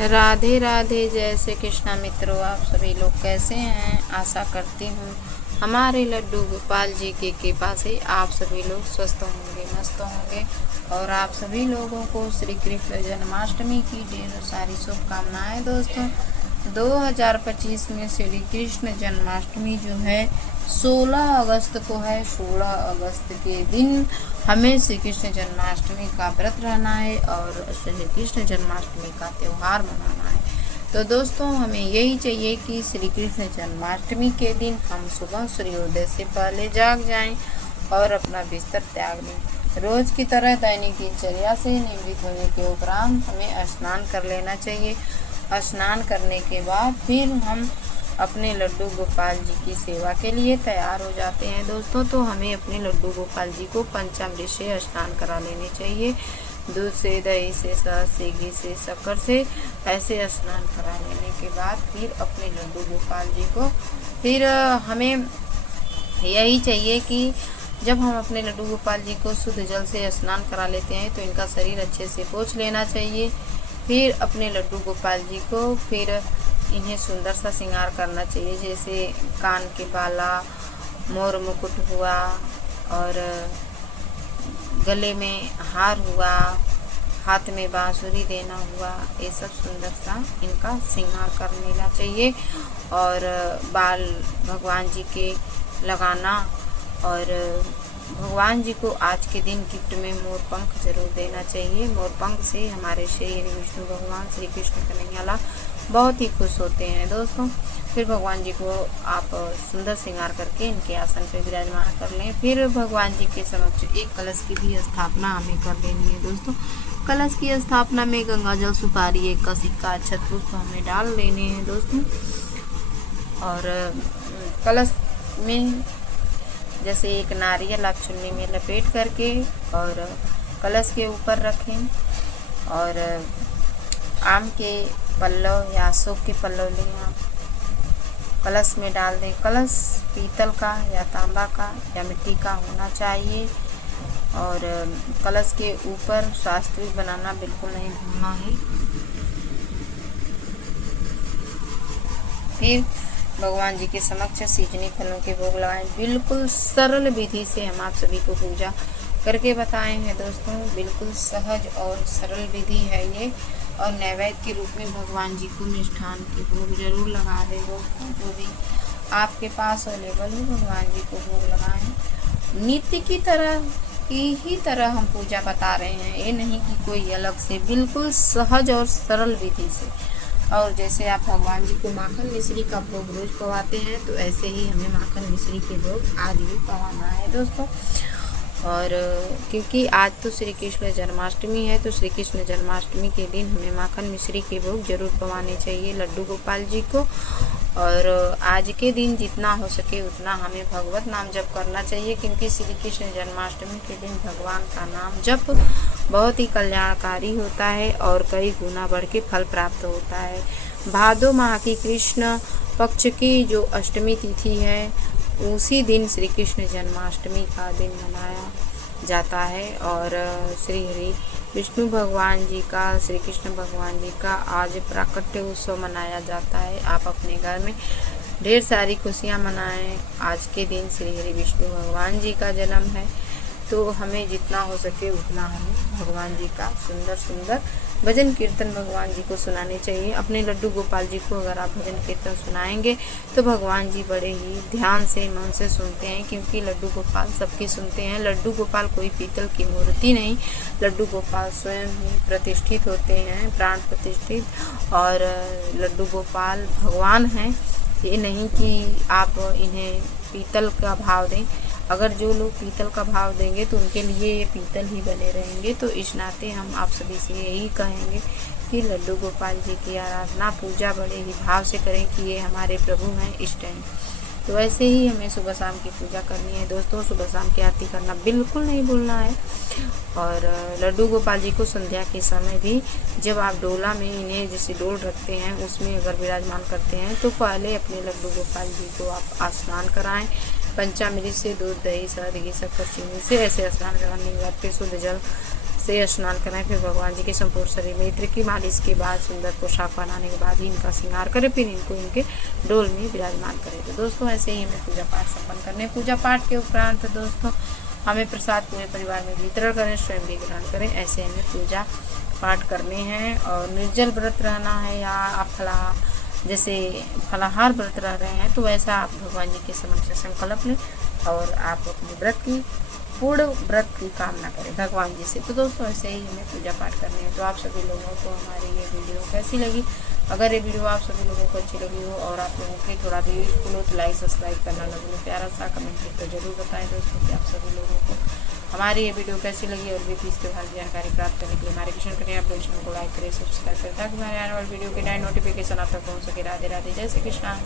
राधे राधे। जय श्री कृष्णा मित्रों, आप सभी लोग कैसे हैं। आशा करती हूँ हमारे लड्डू गोपाल जी की कृपा से आप सभी लोग स्वस्थ होंगे, मस्त होंगे। और आप सभी लोगों को श्री कृष्ण जन्माष्टमी की ढेर सारी शुभकामनाएं। दोस्तों 2025 में श्री कृष्ण जन्माष्टमी जो है 16 अगस्त को है। 16 अगस्त के दिन हमें श्री कृष्ण जन्माष्टमी का व्रत रहना है और श्री कृष्ण जन्माष्टमी का त्यौहार मनाना है। तो दोस्तों हमें यही चाहिए कि श्री कृष्ण जन्माष्टमी के दिन हम सुबह सूर्योदय से पहले जाग जाएं और अपना बिस्तर त्याग लें। रोज की तरह दैनिक दिनचर्या से निवृत्त होने के उपरांत हमें स्नान कर लेना चाहिए। स्नान करने के बाद फिर हम अपने लड्डू गोपाल जी की सेवा के लिए तैयार हो जाते हैं। दोस्तों तो हमें अपने लड्डू गोपाल जी को पंचामृत से स्नान करा लेने चाहिए। दूध से, दही से, शहद से, घी से, शक्कर से ऐसे स्नान करा लेने के बाद फिर अपने लड्डू गोपाल जी को फिर हमें यही चाहिए कि जब हम अपने लड्डू गोपाल जी को शुद्ध जल से स्नान करा लेते हैं तो इनका शरीर अच्छे से पोंछ लेना चाहिए। फिर अपने लड्डू गोपाल जी को फिर इन्हें सुंदर सा श्रृंगार करना चाहिए, जैसे कान के बाला, मोर मुकुट हुआ और गले में हार हुआ, हाथ में बांसुरी देना हुआ, ये सब सुंदर सा इनका श्रृंगार कर लेना चाहिए। और बाल भगवान जी के लगाना और भगवान जी को आज के दिन गिफ्ट में मोर पंख जरूर देना चाहिए। मोर पंख से हमारे श्री विष्णु भगवान श्री कृष्ण कन्हैया लाल बहुत ही खुश होते हैं। दोस्तों फिर भगवान जी को आप सुंदर श्रृंगार करके इनके आसन पर विराजमान कर लें। फिर भगवान जी के समक्ष एक कलश की भी स्थापना हमें कर लेनी है। दोस्तों कलश की स्थापना में गंगा जल, सुपारी, एक का सिक्का, अक्षत पुष्प हमें डाल लेने हैं। दोस्तों और कलश में जैसे एक नारियल आप चुन्नी में लपेट करके और कलश के ऊपर रखें और आम के पल्लव या अशोक के पल्लव लें, आप कलश में डाल दें। कलश पीतल का या तांबा का या मिट्टी का होना चाहिए और कलश के ऊपर स्वास्तिक बनाना बिल्कुल नहीं भूलना है। फिर भगवान जी के समक्ष सीजनी फलों के भोग लगाएं। बिल्कुल सरल विधि से हम आप सभी को पूजा करके बताए हैं। दोस्तों बिल्कुल सहज और सरल विधि है ये। और नैवेद्य के रूप में भगवान जी को मिष्ठान के भोग जरूर लगा दें। दोस्तों जो भी आपके पास अवेलेबल है भगवान जी को भोग लगाएं। नित्य की तरह हम पूजा बता रहे हैं, ये नहीं कि कोई अलग से, बिल्कुल सहज और सरल विधि से। और जैसे आप भगवान जी को माखन मिश्री का भोग रोज पवाते हैं तो ऐसे ही हमें माखन मिश्री के भोग आज भी पवाना है। दोस्तों और क्योंकि आज तो श्री कृष्ण जन्माष्टमी है तो श्री कृष्ण जन्माष्टमी के दिन हमें माखन मिश्री के भोग जरूर पवाने चाहिए लड्डू गोपाल जी को। और आज के दिन जितना हो सके उतना हमें भगवत नाम जप करना चाहिए, क्योंकि श्री कृष्ण जन्माष्टमी के दिन भगवान का नाम जप बहुत ही कल्याणकारी होता है और कई गुना बढ़ के फल प्राप्त होता है। भादो माह की कृष्ण पक्ष की जो अष्टमी तिथि है उसी दिन श्री कृष्ण जन्माष्टमी का दिन मनाया जाता है। और श्री हरि विष्णु भगवान जी का, श्री कृष्ण भगवान जी का आज प्राकट्य उत्सव मनाया जाता है। आप अपने घर में ढेर सारी खुशियाँ मनाएं। आज के दिन श्री हरि विष्णु भगवान जी का जन्म है तो हमें जितना हो सके उतना हमें भगवान जी का सुंदर सुंदर भजन कीर्तन भगवान जी को सुनाने चाहिए। अपने लड्डू गोपाल जी को अगर आप भजन कीर्तन सुनाएंगे तो भगवान जी बड़े ही ध्यान से, मन से सुनते हैं, क्योंकि लड्डू गोपाल सबकी सुनते हैं। लड्डू गोपाल कोई पीतल की मूर्ति नहीं, लड्डू गोपाल स्वयं ही प्रतिष्ठित होते हैं, प्राण प्रतिष्ठित। और लड्डू गोपाल भगवान हैं, ये नहीं कि आप इन्हें पीतल का भाव दें। अगर जो लोग पीतल का भाव देंगे तो उनके लिए ये पीतल ही बने रहेंगे। तो इस नाते हम आप सभी से यही कहेंगे कि लड्डू गोपाल जी की आराधना पूजा बड़े ही भाव से करें कि ये हमारे प्रभु हैं इस टाइम। तो ऐसे ही हमें सुबह शाम की पूजा करनी है। दोस्तों सुबह शाम की आरती करना बिल्कुल नहीं भूलना है। और लड्डू गोपाल जी को संध्या के समय भी जब आप डोला में इन्हें जैसे डोल रखते हैं उसमें अगर विराजमान करते हैं तो पहले अपने लड्डू गोपाल जी को आप स्नान कराएं। पंचामृत से, दूध, दही, शहद, घी, शक्कर, चीनी से ऐसे स्नान कराने के बाद फिर शुद्ध जल से स्नान कराएं, फिर भगवान जी के संपूर्ण शरीर में इत्र की मालिश के बाद सुंदर पोशाक पहनाने के बाद ही इनका श्रृंगार करें, फिर इनको इनके डोल में विराजमान करें। तो दोस्तों ऐसे ही हमें पूजा पाठ संपन्न करने। पूजा पाठ के उपरांत दोस्तों हमें प्रसाद पूरे परिवार में वितरण करें, स्वयं भी ग्रहण करें। ऐसे हमें पूजा पाठ करने हैं और निर्जल व्रत रहना है, या आप जैसे फलाहार व्रत रह रहे हैं तो वैसा आप भगवान जी के समक्ष संकल्प लें और आप अपने व्रत की पूर्ण व्रत की कामना करें भगवान जी से। तो दोस्तों ऐसे ही हमें पूजा पाठ करनी है। तो आप सभी लोगों को हमारी ये वीडियो कैसी लगी? अगर ये वीडियो आप सभी लोगों को अच्छी लगी हो और आप लोगों के थोड़ा भी यूजफुल हो तो लाइक सब्सक्राइब करना ना भूलें। प्यारा सा कमेंट करके जरूर बताएं दोस्तों कि आप सभी लोगों को हमारी ये वीडियो कैसी लगी। और भी तीज त्योहार की जानकारी प्राप्त करने के लिए हमारे किशन करें, आप लोग चैनल को लाइक करें, सब्सक्राइब करें ताकि हमारे आने वाले वीडियो के नए नोटिफिकेशन आप तक पहुँच सके। राधे राधे, जय श्री कृष्ण।